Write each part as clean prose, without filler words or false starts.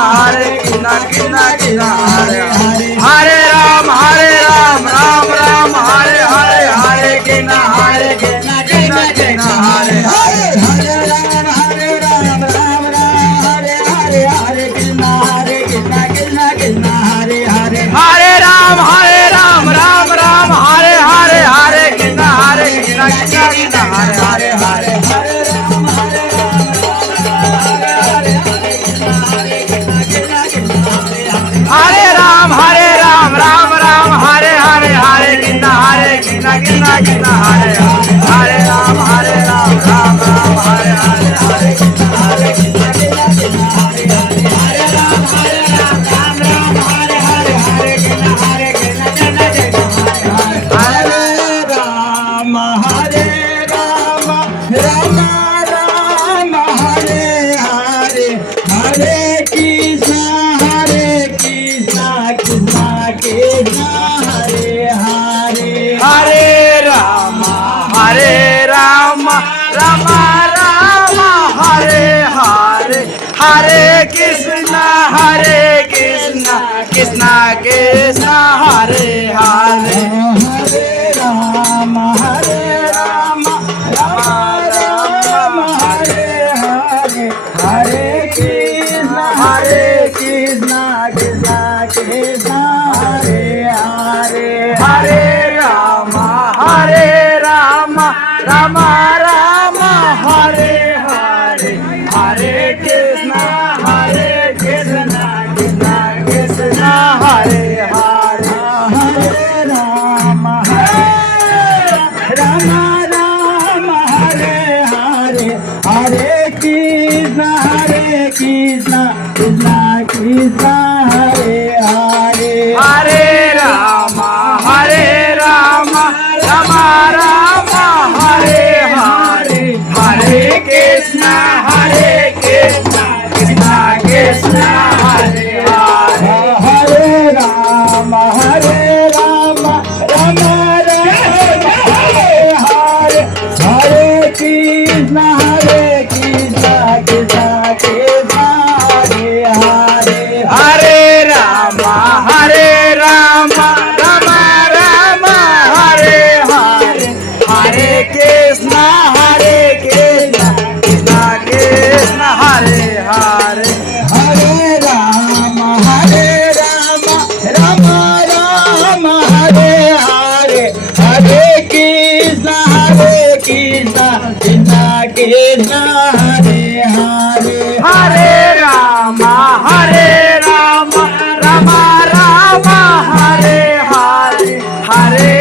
Hare Krishna Krishna Krishna Hare Hare Hare Ram Ram Ram Hare Hare Hare Krishna Krishna Krishna Hare Hare Hare Ram Ram Hare Hare Hare Krishna Krishna Krishna Hare Hare Hare Ram Ram Ram Hare Hare Hare Krishna Krishna Krishna Hare Hare Hare Hare Ram Hare Ram Ram Ram Hare Hare Hare Krishna Krishna Krishna Hare Hare Hare Ram Ram Ram Hare Hare Hare Krishna Krishna Krishna Hare Hare Hare Ram Ram Hare Hare Hare Krishna Krishna Krishna Hare Hare Ram Hare Ram Ram Ram Hare Hare Hare Krishna Krishna Krishna Hare Hare Hare Rama Rama Rama Hare Hare Hare Krishna Krishna Krishna Hare Hare Hare Ram Hare Ram Ram Ram Hare Hare Hare Krishna Krishna Krishna Hare Hare Hare Rama Rama Rama Hare Hare Hare Krishna Krishna Krishna Hare Hare Hare Ram Hare Ram Ram Hare Hare Hare Krishna Krishna Krishna Hare Hare Hare Rama Rama Rama Hare Hare Hare Krishna Krishna Krishna Hare Hare Hare Ram Ram Ram Hare Hare Hare Krishna Krishna Krishna Hare Hare Hare Rama Rama Rama Hare Hare Hare Krishna Krishna Krishna Hare Hare Hare Ram Ram Ram Hare Hare Hare Krishna Krishna Krishna Hare Hare Hare Rama Rama Rama Hare Hare Hare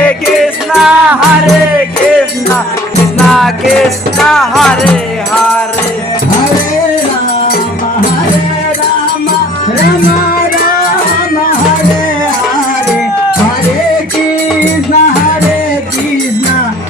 Krishna Krishna Krishna Hare